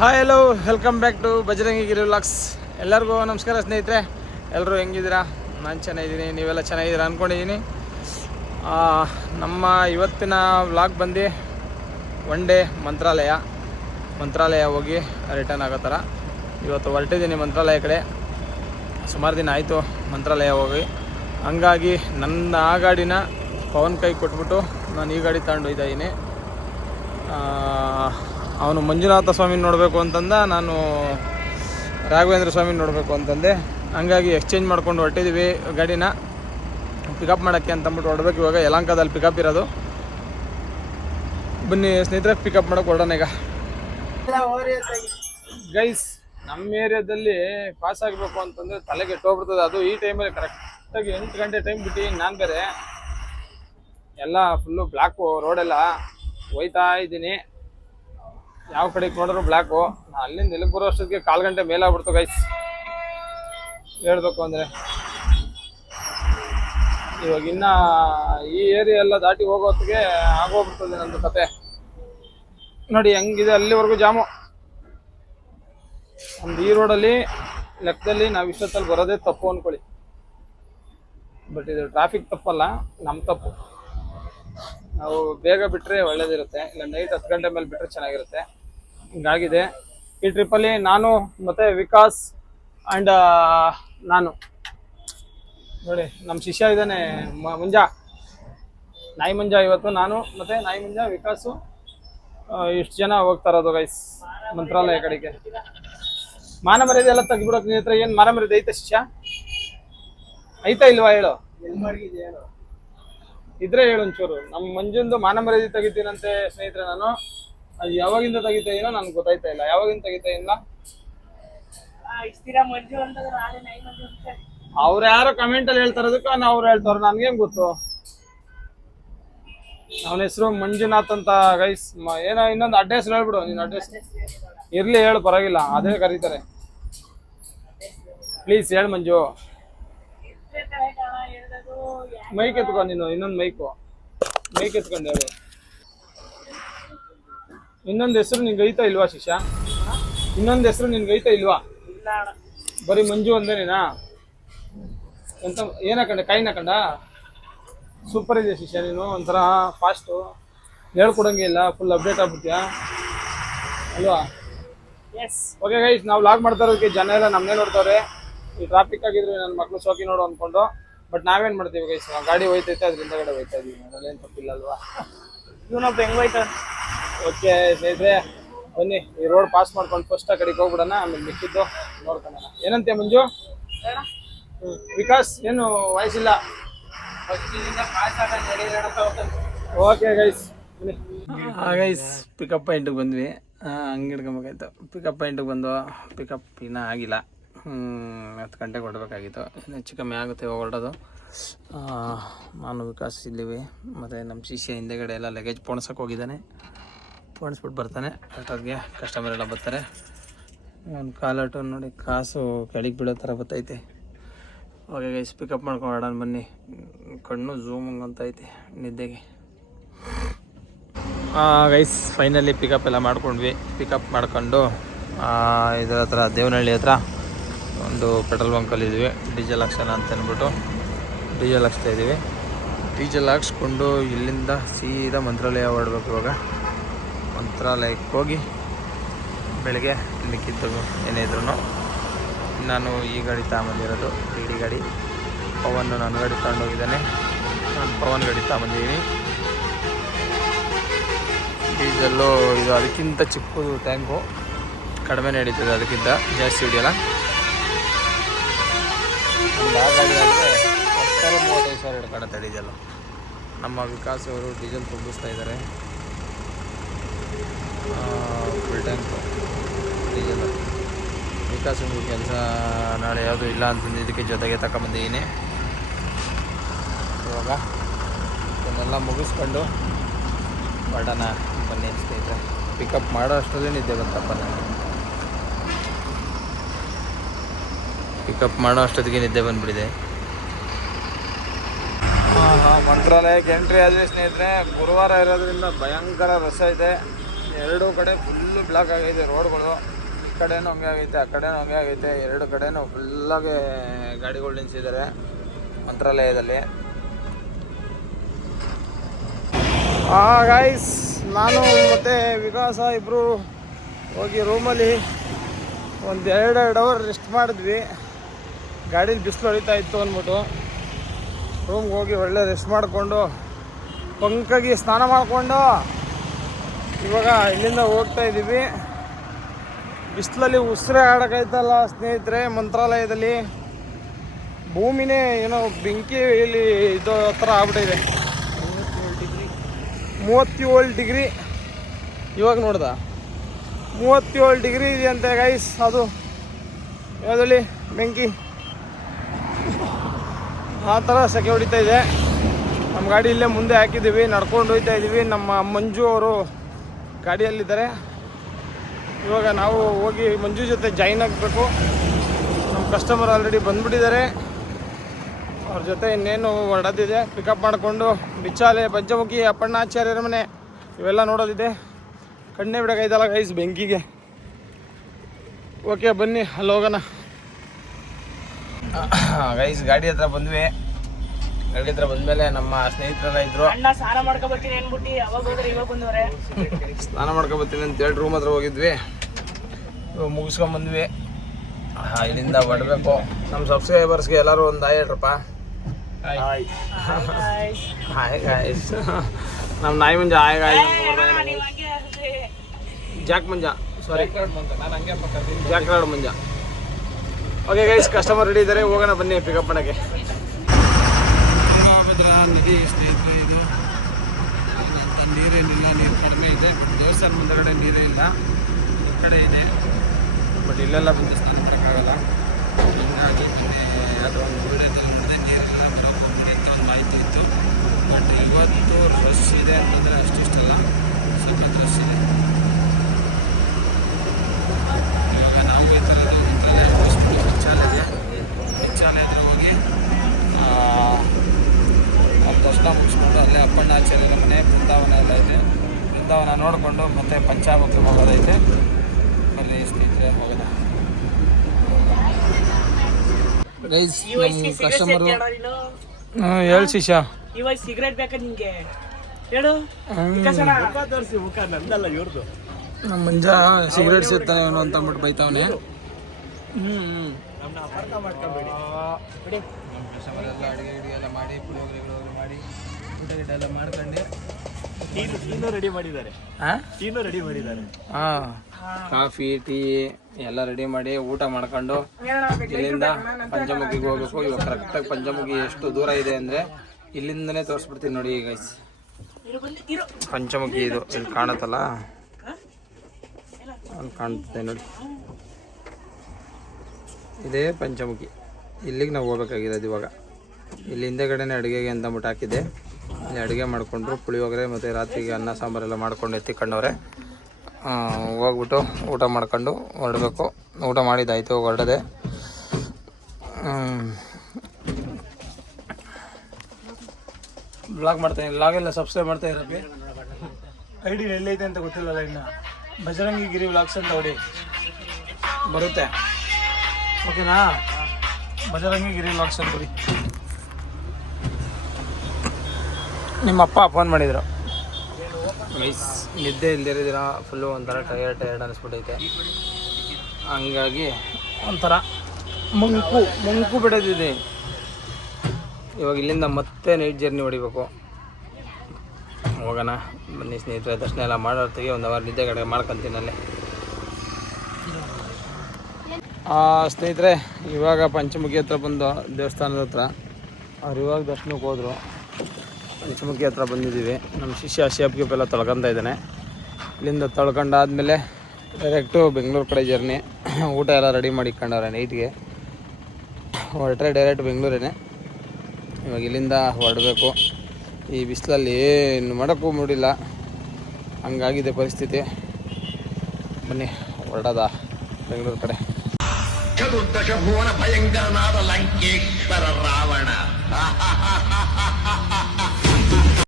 Hi hello welcome back to Bajrangi Giri vlogs. ಎಲ್ಲರಿಗೂ ನಮಸ್ಕಾರ ಸ್ನೇಹಿತರೆ. ಎಲ್ಲರೂ ಹೆಂಗಿದ್ದೀರಾ? ನಾನು ಚೆನ್ನಾಗಿದ್ದೀನಿ, ನೀವೆಲ್ಲ ಚೆನ್ನಾಗಿದ್ದೀರಾ ಅಂದ್ಕೊಂಡಿದ್ದೀನಿ. ನಮ್ಮ ಇವತ್ತಿನ ವ್ಲಾಗ್ ಬಂದು ಒನ್ ಡೇ ಮಂತ್ರಾಲಯ ಹೋಗಿ ರಿಟರ್ನ್ ಆಗೋ ಥರ ಇವತ್ತು ಹೊರಟಿದ್ದೀನಿ ಮಂತ್ರಾಲಯ ಕಡೆ. ಸುಮಾರು ದಿನ ಆಯಿತು ಮಂತ್ರಾಲಯ ಹೋಗಿ. ಹಂಗಾಗಿ ನನ್ನ ಆ ಗಾಡಿನ ಪವನ್ ಕೈ ಕೊಟ್ಬಿಟ್ಟು ನಾನು ಈ ಗಾಡಿ ತಗೊಂಡು ಹೋಗ್ತಾಯಿದ್ದೀನಿ. ಅವನು ಮಂಜುನಾಥ ಸ್ವಾಮಿ ನೋಡಬೇಕು ಅಂತಂದ, ನಾನು ರಾಘವೇಂದ್ರ ಸ್ವಾಮಿ ನೋಡಬೇಕು ಅಂತಂದೆ. ಹಂಗಾಗಿ ಎಕ್ಸ್ಚೇಂಜ್ ಮಾಡ್ಕೊಂಡು ಹೊರಟಿದ್ದೀವಿ ಗಾಡಿನ ಪಿಕಪ್ ಮಾಡೋಕ್ಕೆ ಅಂತಂದ್ಬಿಟ್ಟು ಹೊರಡ್ಬೇಕು. ಇವಾಗ ಯಲಹಂಕದಲ್ಲಿ ಪಿಕಪ್ ಇರೋದು. ಬನ್ನಿ ಸ್ನೇಹಿತರೆ, ಪಿಕಪ್ ಮಾಡೋಕೆ ಹೊರಡೋಣ ಈಗ. ಗೈಸ್, ನಮ್ಮ ಏರಿಯಾದಲ್ಲಿ ಪಾಸ್ ಆಗಬೇಕು ಅಂತಂದರೆ ತಲೆಗೆ ಎಟ್ಟೋಗ್ಬಿಡ್ತದೆ. ಅದು ಈ ಟೈಮಲ್ಲಿ ಕರೆಕ್ಟಾಗಿ 8 ಗಂಟೆ ಟೈಮ್ ಬಿಟ್ಟು ನಾನು ಬೇರೆ ಎಲ್ಲ ಫುಲ್ಲು ಬ್ಲ್ಯಾಕು ರೋಡೆಲ್ಲ ಹೋಯ್ತಾ ಇದ್ದೀನಿ. ಯಾವ ಕಡೆಗೆ ನೋಡಿದ್ರು ಬ್ಲ್ಯಾಕು. ನಾನು ಅಲ್ಲಿಂದ ಎಲ್ಲಿಗೆ ಬರೋ ಅಷ್ಟೊತ್ತಿಗೆ 4 ಗಂಟೆ ಮೇಲಾಗ್ಬಿಡ್ತು ಗೈಸ್. ಹೇಳ್ಬೇಕು ಅಂದರೆ ಇವಾಗ ಇನ್ನು ಈ ಏರಿಯಾ ಎಲ್ಲ ದಾಟಿ ಹೋಗೋ ಹೊತ್ತಿಗೆ ಆಗೋಗ್ಬಿಡ್ತದೆ ನಂದು ಕತೆ. ನೋಡಿ ಹೆಂಗಿದೆ ಅಲ್ಲಿವರೆಗೂ ಜಾಮು. ಒಂದು ಈ ರೋಡಲ್ಲಿ ಲೆಕ್ಕದಲ್ಲಿ ನಾವು ಇಷ್ಟೊತ್ತಲ್ಲಿ ಬರೋದೇ ತಪ್ಪು ಅಂದ್ಕೊಳ್ಳಿ. ಬಟ್ ಇದು ಟ್ರಾಫಿಕ್ ತಪ್ಪಲ್ಲ, ನಮ್ಮ ತಪ್ಪು. ನಾವು ಬೇಗ ಬಿಟ್ಟರೆ ಒಳ್ಳೇದಿರುತ್ತೆ, ಇಲ್ಲ ನೈಟ್ 10 ಗಂಟೆ ಮೇಲೆ ಬಿಟ್ಟರೆ ಚೆನ್ನಾಗಿರುತ್ತೆ. ಹಿಂಗಾಗಿದೆ ಈ ಟ್ರಿಪ್ಪಲ್ಲಿ. ನಾನು ಮತ್ತು ವಿಕಾಸ್ ಆ್ಯಂಡ್ ನಾನು ನೋಡಿ, ನಮ್ಮ ಶಿಷ್ಯ ಇದ್ದಾನೆ ನಾಯಿ ಮಂಜ. ಇವತ್ತು ನಾನು ಮತ್ತು ನಾಯಿ ಮಂಜ, ವಿಕಾಸು, ಇಷ್ಟು ಜನ ಹೋಗ್ತಾ ಇರೋದು ಗೈಸ್ ಮಂತ್ರಾಲಯ ಕಡೆಗೆ. ಮಾನ ಮರ್ಯಾದೆ ಎಲ್ಲ ತೆಗಿಬಿಡೋಕೆ ನಿನ್ನ ಹತ್ರ ಏನು ಮಾನ ಮರ್ಯಾದೆ ಐತೆ ಶಿಷ್ಯ? ಐತಾ ಇಲ್ವಾ ಹೇಳು? ಇದ್ರೆ ಹೇಳು ಒಂಚೂರು. ನಮ್ಮ ಮಂಜುಂದು ಮಾನ ಮರ್ಯಾದೆ ತೆಗಿತೀನಂತೆ ಸ್ನೇಹಿತರೆ. ನಾನು ಅದು ಯಾವಾಗಿಂದ ತೆಗಿತಾ ಇದೀನೋ ನನಗೆ ಗೊತ್ತಾಯ್ತಾ ಇಲ್ಲ. ಯಾವಾಗಿಂದ ತೆಗಿತಾ ಇಲ್ಲ? ಅವ್ರು ಯಾರೋ ಕಮೆಂಟಲ್ಲಿ ಹೇಳ್ತಾರದಕ್ಕೆ ಅವ್ರು ಹೇಳ್ತಾರ, ನನ್ಗೇನು ಗೊತ್ತು. ಅವನ ಹೆಸರು ಮಂಜುನಾಥ್ ಅಂತ ಗೈಸ್. ಏನೋ ಇನ್ನೊಂದು ಅಡ್ರೆಸ್ ಹೇಳ್ಬಿಡು. ನಿನ್ನ ಅಡ್ರೆಸ್ ಇರ್ಲಿ, ಹೇಳು, ಪರವಾಗಿಲ್ಲ, ಅದೇ ಕರೀತಾರೆ. ಪ್ಲೀಸ್ ಹೇಳು ಮಂಜು. ಮೈಕ್ ಎತ್ಕೊ ನೀನು, ಇನ್ನೊಂದು ಮೈಕ್ ಎತ್ಕೊಂಡು ಹೇಳು. ಇನ್ನೊಂದು ಹೆಸರು ನಿನ್ಗೆ ಐತಾ ಇಲ್ವಾ ಶಿಷ್ಯ? ಇನ್ನೊಂದು ಹೆಸರು ನಿನ್ಗೆ ಐತಾ ಇಲ್ವಾ? ಬರೀ ಮಂಜು ಅಂದೇನೇನಾ? ಎಂತ ಏನಕಂಡ ಕೈನಕಂಡ? ಸೂಪರ್ ಇದೆ ಶಿಷ್ಯ ನೀನು, ಒಂಥರ ಫಾಸ್ಟು, ಹೇಳ್ಕೊಡಂಗೆ ಇಲ್ಲ, ಫುಲ್ ಅಪ್ಡೇಟ್ ಆಗ್ಬಿಡ್ತೀಯಾ ಅಲ್ವಾ? ಓಕೆ ಗೈಸ್, ನಾವು ಲಾಗ್ ಮಾಡ್ತಾ ಇರೋದಕ್ಕೆ ಜನ ಎಲ್ಲ ನಮ್ಮನ್ನೇ ನೋಡ್ತಾರೆ. ಈ ಟ್ರಾಫಿಕ್ ಆಗಿದ್ರೆ ನನ್ನ ಮಕ್ಕಳು ಶೋಕಿ ನೋಡು ಅಂದ್ಕೊಂಡು. ಬಟ್ ನಾವೇನು ಮಾಡ್ತೀವಿ ಗೈಸ್, ಗಾಡಿ ಹೋಯ್ತೈತೆ, ಅದರಿಂದ ಕಡೆ ಹೋಯ್ತಾ ಇದೀವಿ. ಅದರಲ್ಲೇನು ತಪ್ಪಿಲ್ಲ ಅಲ್ವಾ? ಇವನೊಬ್ಬ ಹೆಂಗ್ ಹೋಯ್ತ? ಓಕೆ ಸ್ನೇಹಿತರೆ, ಬನ್ನಿ ಈ ರೋಡ್ ಪಾಸ್ ಮಾಡ್ಕೊಂಡು ಫಸ್ಟ್ ಆ ಕಡೆಗೆ ಹೋಗ್ಬಿಡೋಣ, ಆಮೇಲೆ ಮಿಕ್ಕಿದ್ದು ನೋಡ್ಕೊಳ್ಳೋಣ. ಏನಂತೆ ಮಂಜು? ವಿಕಾಸ್ ಏನು ವಯಸ್ಸಿಲ್ಲ. ಓಕೆ ಗೈಸ್, ಗೈಸ್ ಪಿಕಪ್ ಪಾಯಿಂಟಿಗೆ ಬಂದ್ವಿ. ಹಂಗೆ ಹಿಡ್ಕೊಬೇಕಾಯ್ತು. ಪಿಕಪ್ ಪಾಯಿಂಟಿಗೆ ಬಂದು ಪಿಕಪ್ ಇನ್ನೂ ಆಗಿಲ್ಲ. 10 ಗಂಟೆಗೆ ಹೊರಡಬೇಕಾಗಿತ್ತು. ಇನ್ನು ಹೆಚ್ಚು ಕಮ್ಮಿ ಆಗುತ್ತೆ ಹೊರಡೋದು. ನಾನು ವಿಕಾಸ್ ಇಲ್ಲಿವಿ, ಮತ್ತು ನಮ್ಮ ಶಿಷ್ಯ ಹಿಂದೆಗಡೆ ಎಲ್ಲ ಲಗೇಜ್ ಪೋಣಿಸೋಕೆ ಹೋಗಿದ್ದಾನೆ. ಪೋಣಿಸ್ಬಿಟ್ಟು ಬರ್ತಾನೆ. ಅಷ್ಟೊತ್ತಿಗೆ ಕಸ್ಟಮರ್ ಎಲ್ಲ ಬರ್ತಾರೆ. ಒಂದು ಕಾಲಾಟು ನೋಡಿ, ಕಾಸು ಕೆಳಗೆ ಬೀಳೋ ಥರ ಬರ್ತೈತೆ. ಓಕೆ ಗೈಸ್, ಪಿಕಪ್ ಮಾಡ್ಕೊಂಡು ಹೊರಡೋಣ ಬನ್ನಿ. ಕಣ್ಣು ಝೂಮ್ ಅಂತ ಐತೆ ನಿದ್ದೆಗೆ. ಗೈಸ್ ಫೈನಲಿ ಪಿಕಪ್ ಎಲ್ಲ ಮಾಡ್ಕೊಂಡ್ವಿ. ಪಿಕಪ್ ಮಾಡ್ಕೊಂಡು ಇದರ ಹತ್ರ ದೇವನಹಳ್ಳಿ ಹತ್ರ ಒಂದು ಪೆಟ್ರೋಲ್ ಬಂಕಲ್ಲಿದ್ವಿ. ಡೀಸೆಲ್ ಹಾಕ್ಸೋಣ ಅಂತ ಅಂದ್ಬಿಟ್ಟು ಡೀಸೆಲ್ ಹಾಕ್ಸ್ತಾ ಇದ್ದೀವಿ. ಡೀಸೆಲ್ ಹಾಕ್ಸ್ಕೊಂಡು ಇಲ್ಲಿಂದ ಸೀದಾ ಮಂತ್ರಾಲಯ ಹೊರಡ್ಬೇಕು. ಇವಾಗ ಮಂತ್ರಾಲಯಕ್ಕೆ ಹೋಗಿ ಬೆಳಗ್ಗೆ ಮಿಕ್ಕಿದ್ದು ಏನೇ ಇದ್ರು. ನಾನು ಈ ಗಾಡಿ ತಗೊಂಬಂದಿರೋದು ಡಿ ಗಾಡಿ. ಪವನ್ ನನ್ನ ಗಾಡಿ ತಗೊಂಡೋಗಿದ್ದಾನೆ. ನಾನು ಪವನ್ ಗಾಡಿ ತಗೊಂಬಂದಿದ್ದೀನಿ. ಡೀಸೆಲ್ಲು ಇದು ಅದಕ್ಕಿಂತ ಚಿಕ್ಕದು ಟ್ಯಾಂಕು, ಕಡಿಮೆ ನಡೀತದೆ, ಅದಕ್ಕಿಂತ ಜಾಸ್ತಿ ಹಿಡಿಯಲ್ಲ. ಒಂದು ಆ ಗಾಡಿ ಆದರೆ 35,000 ಹಿಡ್ಕೊಳುತ್ತೆ ಡೀಸೆಲ್ಲು. ನಮ್ಮ ವಿಕಾಸ್ ಅವರು ಡೀಸೆಲ್ ತುಂಬಿಸ್ತಾ ಇದ್ದಾರೆ. Full tank diesel. ವಿಕಾಸ್ ಕೆಲಸ ನಾಳೆ ಯಾವುದು ಇಲ್ಲ ಅಂತಂದು ಇದಕ್ಕೆ ಜೊತೆಗೆ ತಗೊಂಬಂದಿದ್ದೀನಿ. ಇವಾಗ ಇದನ್ನೆಲ್ಲ ಮುಗಿಸ್ಕೊಂಡು ಹೊರಡೋಣ ಬನ್ನಿ ಸ್ನೇಹಿತರೆ. ಪಿಕಪ್ ಮಾಡೋ ಅಷ್ಟರಲ್ಲೇ ನಿದ್ದೆ ಬಂತಪ್ಪ ನನಗೆ. ಪಿಕಪ್ ಮಾಡೋ ಅಷ್ಟೊತ್ತಿಗೆ ನಿದ್ದೆ ಬಂದುಬಿಟ್ಟಿದೆ. ಮಂತ್ರಾಲಯಕ್ಕೆ ಎಂಟ್ರಿ ಆದ್ವಿ ಸ್ನೇಹಿತರೆ. ಗುರುವಾರ ಇರೋದ್ರಿಂದ ಭಯಂಕರ ರಶ ಇದೆ. ಎರಡೂ ಕಡೆ ಫುಲ್ಲು ಬ್ಲಾಕ್ ಆಗೈತೆ ರೋಡ್ಗಳು. ಈ ಕಡೆನೂ ಹಂಗೆ ಆಗೈತೆ, ಆ ಕಡೆನೂ ಹಂಗೆ ಆಗೈತೆ. ಎರಡು ಕಡೆನೂ ಫುಲ್ಲಾಗಿ ಗಾಡಿಗಳು ನಿಲ್ಲಿಸಿದ್ದಾರೆ ಮಂತ್ರಾಲಯದಲ್ಲಿ. ಗೈಸ್, ನಾನು ಮತ್ತು ವಿಕಾಸ ಇಬ್ಬರು ಹೋಗಿ ರೂಮಲ್ಲಿ ಒಂದು 2 ಅವರ್ ರೆಸ್ಟ್ ಮಾಡಿದ್ವಿ. ಗಾಡೀಲಿ ಬಿಸಿಲು ಹೊಡಿತಾ ಇತ್ತು ಅಂದ್ಬಿಟ್ಟು ರೂಮ್ಗೆ ಹೋಗಿ ಒಳ್ಳೆ ರೆಸ್ಟ್ ಮಾಡಿಕೊಂಡು ಪಂಕಾಗಿ ಸ್ನಾನ ಮಾಡಿಕೊಂಡು ಇವಾಗ ಇಲ್ಲಿಂದ ಹೋಗ್ತಾ ಇದ್ದೀವಿ. ಬಿಸಿಲಲ್ಲಿ ಉಸಿರೇ ಆಡೋಕ್ಕಾಯ್ತಲ್ಲ ಸ್ನೇಹಿತರೆ. ಮಂತ್ರಾಲಯದಲ್ಲಿ ಭೂಮಿನೇ ಏನೋ ಬೆಂಕಿಯಲ್ಲಿ ಇದು ಥರ ಆಗ್ಬಿಟ್ಟಿದೆ. 37 ಡಿಗ್ರಿ ಇವಾಗ ನೋಡ್ದ 37 ಡಿಗ್ರಿ ಇದೆಯಂತೆ ಗೈಸ್. ಅದು ಯಾವುದಲ್ಲಿ ಬೆಂಕಿ ಆ ಥರ ಸೆಕೆ ಹೊಡಿತಾ ಇದೆ. ನಮ್ಮ ಗಾಡಿ ಇಲ್ಲೇ ಮುಂದೆ ಹಾಕಿದ್ದೀವಿ, ನಡ್ಕೊಂಡು ಹೋಗ್ತಾ ಇದ್ದೀವಿ. ನಮ್ಮ ಮಂಜು ಅವರು ಗಾಡಿಯಲ್ಲಿದ್ದಾರೆ. ಇವಾಗ ನಾವು ಹೋಗಿ ಮಂಜು ಜೊತೆ ಜಾಯಿನ್ ಆಗಬೇಕು. ನಮ್ಮ ಕಸ್ಟಮರ್ ಆಲ್ರೆಡಿ ಬಂದುಬಿಟ್ಟಿದ್ದಾರೆ. ಅವ್ರ ಜೊತೆ ಇನ್ನೇನು ಹೊರಡೋದಿದೆ. ಪಿಕಪ್ ಮಾಡಿಕೊಂಡು ಬಿಚ್ಚಾಲೆ, ಪಂಚಮುಖಿ, ಅಪ್ಪಣ್ಣಾಚಾರ್ಯರ ಮನೆ ಇವೆಲ್ಲ ನೋಡೋದಿದೆ. ಕಣ್ಣೇ ಬಿಡೋಕೈತಲ್ಲ ಗೈಸ್ ಬೆಂಕಿಗೆ. ಓಕೆ ಬನ್ನಿ ಅಲ್ಲಿ ಹೋಗೋಣ. ಗೈಸ್ ಗಾಡಿ ಹತ್ರ ಬಂದ್ವಿ. ಗಾಡಿ ಹತ್ರ ಬಂದಮೇಲೆ ನಮ್ಮ ಸ್ನೇಹಿತರೆಲ್ಲ ಇದ್ರು. ಸ್ನಾನ ಮಾಡ್ಕೊಬರ್ತೀನಿ ಅಂದ್ಬಿಟ್ಟು ಅವಾಗ ಹೋದ್ರೆ ಇವಾಗ ಬಂದವ್ರೆ. ಸ್ನಾನ ಮಾಡ್ಕೊಬರ್ತೀನಿ ಅಂತೇಳಿ ರೂಮ್ ಹತ್ರ ಹೋಗಿದ್ವಿ. ಇವಾಗ ಮುಗಿಸ್ಕೊಂಬಂದ್ವಿ. ಇಲ್ಲಿಂದ ಹೊರಡಬೇಕು. ನಮ್ಮ ಸಬ್ಸ್ಕ್ರೈಬರ್ಸ್ಗೆ ಎಲ್ಲರೂ ಒಂದು ಹಾಯ್ ಹೇಳ್ರಪ್ಪ. Hi guys. ನಮ್ಮ ನಾಯಿ ಮಂಜ ಹಾಯ್ ಗಾಯ್ಸ್. ಜಾಕ್ ಮಂಜ, ಸಾರಿ ಜಾಕ್ ರಾಡ್ ಮಂಜ. ಓಕೆ ಗೈಸ್, ಕಸ್ಟಮರ್ ರೆಡಿ ಇದ್ದಾರೆ. ಹೋಗೋಣ ಬನ್ನಿ ಪಿಕಪ್ ಮಾಡೋಕ್ಕೆ. ತುಂಗಭದ್ರಾ ನದಿ ಸ್ನೇಹಿತರೆ ಇದು. ನೀರೇನಿಲ್ಲ, ನೀರು ಕಡಿಮೆ ಇದೆ. ಬಟ್ ದೇವಸ್ಥಾನ ಮುಂದಗಡೆ ನೀರೇ ಇಲ್ಲ. ಈ ಕಡೆ ಇದೆ, ಬಟ್ ಇಲ್ಲೆಲ್ಲ ಬಂದು ಸ್ನಾನ ಮಾಡೋಕ್ಕಾಗಲ್ಲ. ಹೀಗಾಗಿ ಬನ್ನಿ ಯಾವುದೋ ಒಂದು ವಿಡಿಯೋದಲ್ಲಿ ಮುಂದೆ ನೀರಿಲ್ಲ ಬರೋಕ್ಕೆ ಅಂತ ಒಂದು ಮಾಹಿತಿ ಇತ್ತು. ಬಟ್ ಇವತ್ತು ರಶ್ ಇದೆ ಅಂತಂದರೆ ಅಷ್ಟಿಷ್ಟಲ್ಲ, ಸಖತ್ ರಶ್ ಇದೆ. ಇವಾಗ ನಾವು ಈ ಥರದ ಬಿಚ್ಚಾಲೆ ಹತ್ರ ಹೋಗಿ ದರ್ಶನ ಮುಗಿಸ್ಕೊಂಡು ಅಲ್ಲೇ ಅಪ್ಪಣ್ಣಾಚಾರ್ಯರ ಮನೆ, ಬೃಂದಾವನ ಎಲ್ಲ ಇದೆ. ಬೃಂದಾವನ ನೋಡಿಕೊಂಡು ಮತ್ತೆ ಪಂಚಾಮುಖಿ ಹೋಗೋದೈತೆ. ಬನ್ನಿ ಸ್ನೇಹಿತರೆ ಹೋಗೋಣ. ಗೈಸ್ ನಮ್ಮ ಕಸ್ಟಮರು ಹೇಳಿ ಶಿಷ್ಯ, ಇವಾಗ ಸಿಗರೇಟ್ ಬೇಕಾ ನಿಂಗೆ ಹೇಳು. ತೋರಿಸಿ ಮುಖ ನಂದಲ್ಲ ಇವ್ರದ್ದು. ನಮ್ಮ ಮಂಜ ಸಿಗರೇಟ್ ಸೇರ್ತಾನೆ ಅವನು ಅಂತ ಅಂದ್ಬಿಟ್ಟು ಬೈತಾವನೆ. ನಮ್ಮನ್ನ ಅಪಾರ್ಥ ಮಾಡ್ಕೊಂಬೇಡಿ ಬಿಡಿ. ನಮ್ಮ ಕಸ್ಟಮರೆಲ್ಲ ಅಡುಗೆ ಎಲ್ಲ ಮಾಡಿ, ಪುಳಿಯೋಗರೆ ಮಾಡಿ, ಊಟ ಗಿಟ ಎಲ್ಲ ಮಾಡ್ಕೊಂಡು ಟೀನು ರೆಡಿ ಮಾಡಿದ್ದಾರೆ. ಟೀನು ರೆಡಿ ಮಾಡಿದ್ದಾರೆ. ಕಾಫಿ ಟೀ ಎಲ್ಲ ರೆಡಿ ಮಾಡಿ ಊಟ ಮಾಡ್ಕೊಂಡು ಇಲ್ಲಿಂದ ಪಂಚಮುಖಿಗೆ ಹೋಗ್ಬೇಕು. ಇವಾಗ ಕರೆಕ್ಟಾಗಿ ಪಂಚಮುಖಿ ಎಷ್ಟು ದೂರ ಇದೆ ಅಂದರೆ ಇಲ್ಲಿಂದನೇ ತೋರಿಸ್ಬಿಡ್ತೀನಿ ನೋಡಿ ಗೈಸ್. ಪಂಚಮುಖಿ ಇದು ಇಲ್ಲಿ ಕಾಣುತ್ತಲ್ಲ, ಅಲ್ಲಿ ಕಾಣ್ತದೆ ನೋಡಿ, ಇದೇ ಪಂಚಮುಖಿ. ಇಲ್ಲಿಗೆ ನಾವು ಹೋಗ್ಬೇಕಾಗಿರೋದು. ಇವಾಗ ಇಲ್ಲಿ ಹಿಂದೆಗಡೆನೇ ಅಡುಗೆಗೆ ಅಂತ ಅಂದ್ಬಿಟ್ಟು ಹಾಕಿದ್ದೆ. ಇಲ್ಲಿ ಅಡುಗೆ ಮಾಡಿಕೊಂಡ್ರು, ಪುಳಿಯೋಗರೆ ಮತ್ತು ರಾತ್ರಿಗೆ ಅನ್ನ ಸಾಂಬಾರೆಲ್ಲ ಮಾಡ್ಕೊಂಡು ಎತ್ತಿಕೊಂಡವ್ರೆ. ಹೋಗ್ಬಿಟ್ಟು ಊಟ ಮಾಡ್ಕೊಂಡು ಹೊರಡಬೇಕು. ಊಟ ಮಾಡಿದ್ದಾಯಿತು, ಹೊರಡದೆ. ಬ್ಲಾಗ್ ಮಾಡ್ತಾಯಿದ್ದೀನಿ. ಬ್ಲಾಗೆಲ್ಲ ಸಬ್ಸ್ಕ್ರೈಬ್ ಮಾಡ್ತಾ ಇರಪ್ಪಿ. ಐಡಿ ಎಲ್ಲೈತೆ ಅಂತ ಗೊತ್ತಿಲ್ಲಲ್ಲ ಇನ್ನು. ಬಜರಂಗಿ ಗಿರಿ ವ್ಲಾಗ್ಸ್ ಅಂತ ಹೊಡಿ, ಬರುತ್ತೆ. ಓಕೆನಾ? ಬಜರಂಗಿ ಗಿರಿ ವ್ಲಾಗ್ಸ್ ಅಂತ ಹೊಡಿ. ನಿಮ್ಮ ಅಪ್ಪ ಫೋನ್ ಮಾಡಿದ್ರು. ಗೈಸ್ ನಿದ್ದೆ ಇಲ್ದಿರಿದ್ದೀರ, ಫುಲ್ಲು ಒಂಥರ ಟಯರ್ಡ್ ಅನ್ನಿಸ್ಬಿಟ್ಟೈತೆ. ಹಂಗಾಗಿ ಒಂಥರ ಮಂಕು ಬಿಡೋದಿದೆ. ಇವಾಗ ಇಲ್ಲಿಂದ ಮತ್ತೆ ನೈಟ್ ಜರ್ನಿ ಹೊಡಿಬೇಕು. ಹೋಗೋಣ ಬನ್ನಿ ಸ್ನೇಹಿತರೆ. ದರ್ಶನ ಎಲ್ಲ ಮಾಡೋರ್ತಿಗೆ ಒಂದು ಅವರ್ ನಿದ್ದೆ ಕಡೆ ಮಾಡ್ಕೊತೀನಿ ಅಲ್ಲೇ. ಸ್ನೇಹಿತರೆ ಇವಾಗ ಪಂಚಮುಖಿ ಹತ್ರ ಬಂದು ದೇವಸ್ಥಾನದ ಹತ್ರ ಅವ್ರು ಇವಾಗ ದರ್ಶನಕ್ಕೆ ಹೋದರು. ಪಂಚಮುಖಿ ಹತ್ರ ಬಂದಿದ್ದೀವಿ. ನಮ್ಮ ಶಿಷ್ಯ ಶೇಪ್ ಗೀಪ್ ಎಲ್ಲ ತೊಳ್ಕೊತಾ ಇದ್ದಾನೆ. ಇಲ್ಲಿಂದ ತೊಳ್ಕೊಂಡಾದ್ಮೇಲೆ ಡೈರೆಕ್ಟು ಬೆಂಗಳೂರು ಕಡೆ ಜರ್ನಿ. ಊಟ ಎಲ್ಲ ರೆಡಿ ಮಾಡಿ ಇಟ್ಕೊಂಡವ್ರೆ ನೈಟ್ಗೆ. ಹೊರಟ್ರೆ ಡೈರೆಕ್ಟ್ ಬೆಂಗಳೂರೇನೆ. ಇವಾಗ ಇಲ್ಲಿಂದ ಹೊರಡಬೇಕು. ಈ ಬಿಸಿಲಲ್ಲಿ ಏನು ಮಾಡೋಕ್ಕೂ ಮೂಡಿಲ್ಲ, ಹಂಗಾಗಿದೆ ಪರಿಸ್ಥಿತಿ. ಬನ್ನಿ ಹೊರಡೋದ ಬೆಂಗಳೂರು ಕಡೆ. ಚತುರ್ದಶ ಭುವನ ಭಯಂಕರನಾದ ಲಂಕೇಶ್ವರ ರಾವಣ